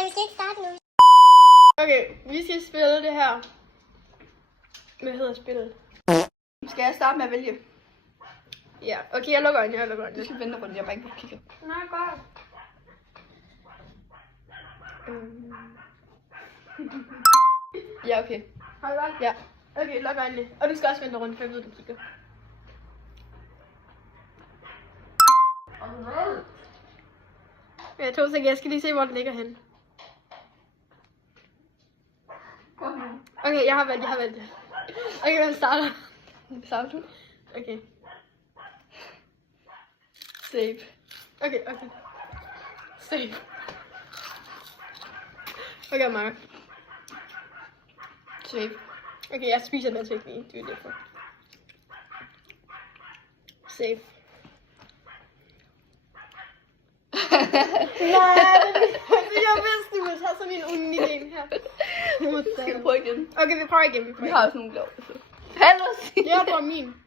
Men vi skal ikke starte nu. Okay, vi skal spille det her. Hvad hedder spillet? Skal jeg starte med at vælge? Ja, okay, jeg lukker øjnene, Du skal vente på den, jeg bare ikke på kigger. Nej, godt. Ja, okay. Har du valgt? Ja. Okay, luk øjnene. Og du skal også vente rundt, for jeg ved, du kigger. Ja, 2 sekunder. Jeg skal lige se, hvor den ligger henne. Okay, jeg har valgt det. Okay, hvem starter? Starter du? Okay. Save. Okay. Save. Okay, Mark. Save. Okay, jeg spiser den ikke lige. Det er derfor. Save. Nej, jeg vidste, du ville have sådan en unik en her. Skal vi prøve igen? Okay, vi prøver igen. Vi har også nogle blå. Hallo, Jeg prøver min.